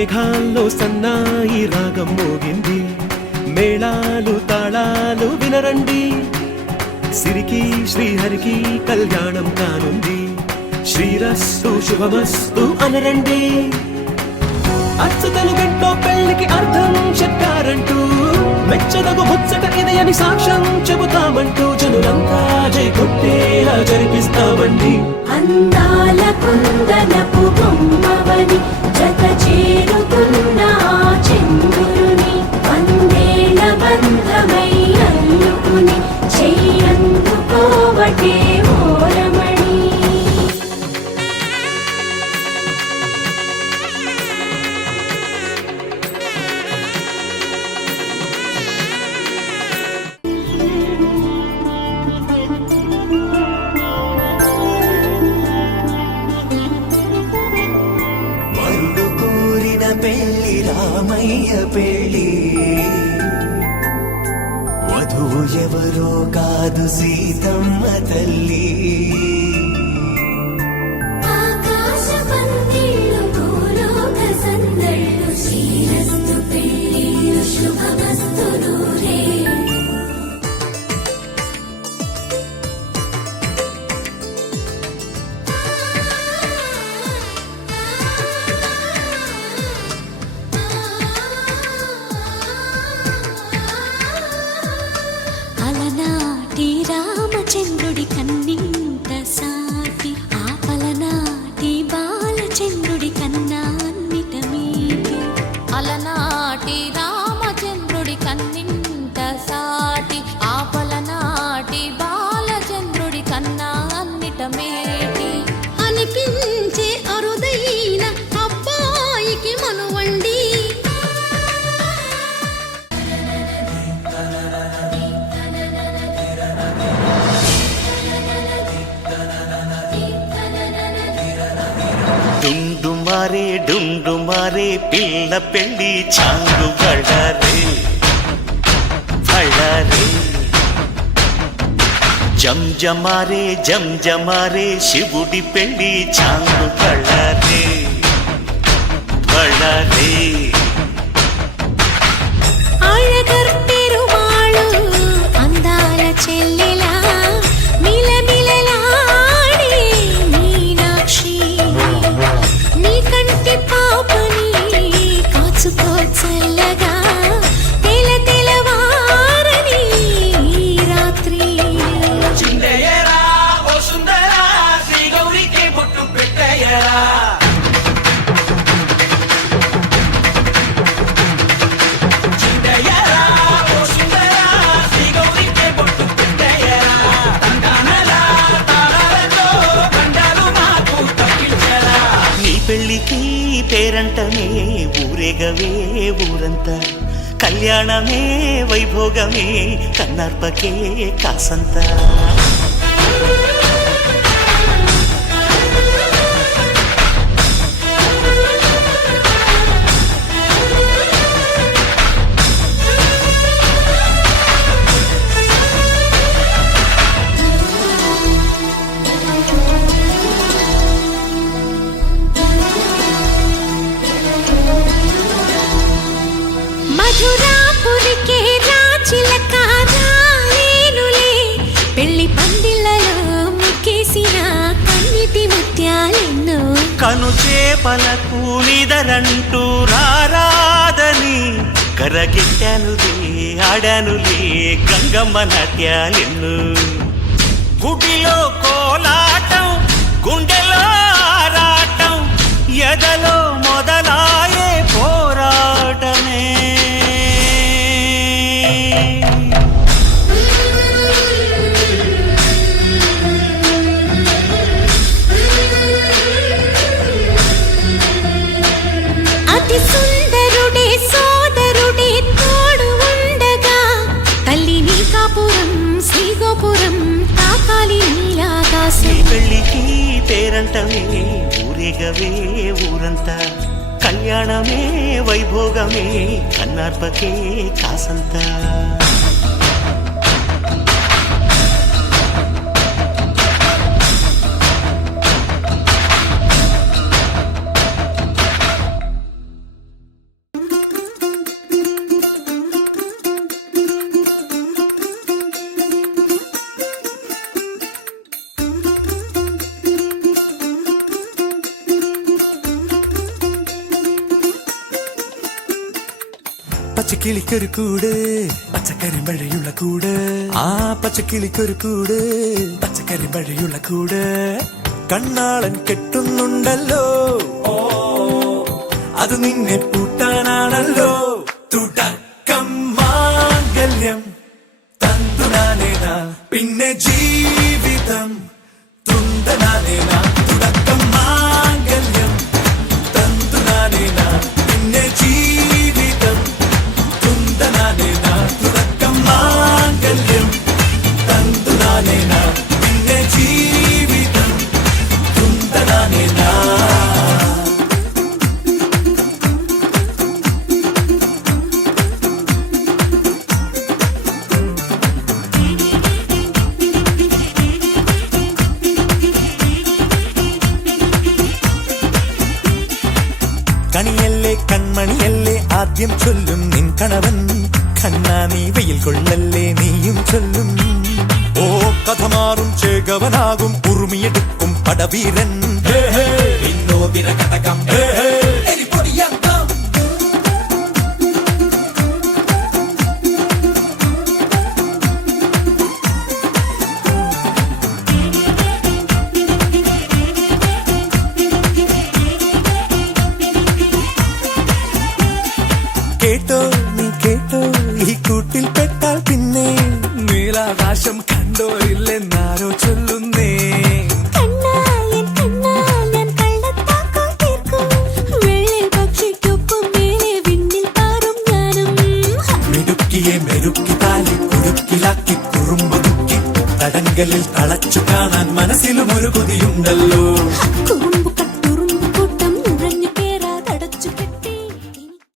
మేఘాల్లో సన్నాయి రాగం మోగింది, మేళాలు తాళాలు వినరండి. సిరికి శ్రీహరికి కళ్యాణం కానుంది, శ్రీరస్తు శుభమస్తు అనరండి. అచ్చతలు గంటో పెళ్లికి అర్థం చెప్పారంటూ, మెచ్చదగు ముచ్చట ఇది అని సాక్ష్యం చెబుతామంటూ, జనులంతా జై కొట్టేలా జరిపిస్తామండి. అందాల కుందనపు బొమ్మవని జత చేరుతున్న చంద్రుని, వందేల బంధమై అల్లుకుని చెయ్యందుకోవటే ఓరమణి. పెళ్లి రామయ్య పెళ్లి, వధువు ఎవరో కాదు సీతమ్మ తల్లి. ఆకాశ పందిళ్ళు భూలోక సందళ్ళు, శ్రీరస్తు పెళ్లిళ్ళు శుభమస్తు నూరే. అలనాటి రామచంద్రుడి కన్నింత సాటి, ఆపలనాటి బాలచంద్రుడి కన్నా అన్నిట మీటి. అలనాటి రామచంద్రుడి కన్నింత సాటి, ఆపలనాటి బాలచంద్రుడి కన్నా అన్నిట మేటి. అనిపించే అరుదైన అబ్బాయికి మనువండి. డుండుమారే డుండుమారే పిల్ల పెళ్లి చాంగు బళ్ళారే బళ్ళారే. జంజమారే జంజమారే శివుడి పెళ్లి చాంగు బళ్ళారే బళ్ళారే. అழகర్ పెరుమాళు అందాల చెల్లెలా మిలమిలలాడే మీనాక్షి, నీ కంటి పాపని కాచుకో చల్లగా తెల తెలవారని రాత్రి. చిందయ్యరా ఓ సుందరా, శ్రీ గౌరికి బొట్టు పెట్టయ్యరా. పెళ్లికి పేరంటమే ఊరేగవే ఊరంతా, కళ్యాణమే వైభోగమే కన్నార్పకే కాసంతా. మధురాపురికే రాచిలక రాలేనులే, పెళ్లి పందిళ్ళలో ముక్కేసిన కన్నిటి ముత్యాలెన్నో. కను చేపలకు నిదరంటూ రారాదని కరగెట్టానులే ఆడానులే గంగమ్మ నాట్యాలెన్ను. గుడిలో కోలాటం గుండెలో ఆరాటం, ఎదలో మొదలాయే పోరాటమే. అతి సుందరుడే సోదరుడే తోడు ఉండగా, తల్లి నీ కాపురం శ్రీగోపురం తాకాలి నీలాకాశం. పెళ్లికి పేరంటమే ఊరేగవే ఊరంతా, కళ్యాణమే వైభోగమే కన్నార్పకే కాసంతా. പച്ചക്കിളിക്കൊരു കൂട് പച്ചക്കരിമ്പഴയുള്ള കൂട് ആ പച്ചക്കിളിക്കൊരു കൂട് പച്ചക്കരിമ്പഴയുള്ള കൂട് കണ്ണാളൻ കെട്ടുന്നുണ്ടല്ലോ അത് നിന്നെ പൂട്ടാനാണല്ലോ തുടക്കം മാംഗല്യം തന്തുനാനേന പിന്നെ ജീവിതം തുണ്ടനാനേന തുടക്കം മാംഗല്യം തന്തുനാനേന പിന്നെ ജീവിതം തുണ്ടനാനേന തുടക്കം മാംഗല്യം തന്തുനാനേന പിന്നെ ജീവിതം തുണ്ടനാനേന കണിയല്ലേ കൺമണിയല്ലേ ആദ്യം ചൊല്ലും നിൻ കണവൻ കണ്ണാ നീ വെയിൽ കൊള്ളല്ലേ നീയും ചൊല്ലും ഓ കഥ മാറും ചേകവനാകും ഉറുമിയെടുക്കും പടവീരൻ വിനോദിന കടകം എരിപൊടിയന്തം കേട്ടോ നീ കേട്ടോ ഈ കൂട്ടിൽ പെട്ടാൽ പിന്നെ നീലാകാശം കണ്ടോ ഇല്ലെന്നാരോ ചൊല്ലുന്നേ കണ്ണായൻ കണ്ണായൻ കള്ളത്താക്കം തീർക്കും വെള്ളിൽ പക്ഷിക്കൊപ്പം മേലെ വിണ്ണിൽ പാറും ഞാനും മിടുക്കിയെ മെരുക്കി താലി കുരുക്കിലാക്കി കുറുമ്പൊതുക്കി തടങ്കലിൽ തളച്ചു കാണാൻ മനസ്സിലും ഒരു കൊതിയുണ്ടല്ലോ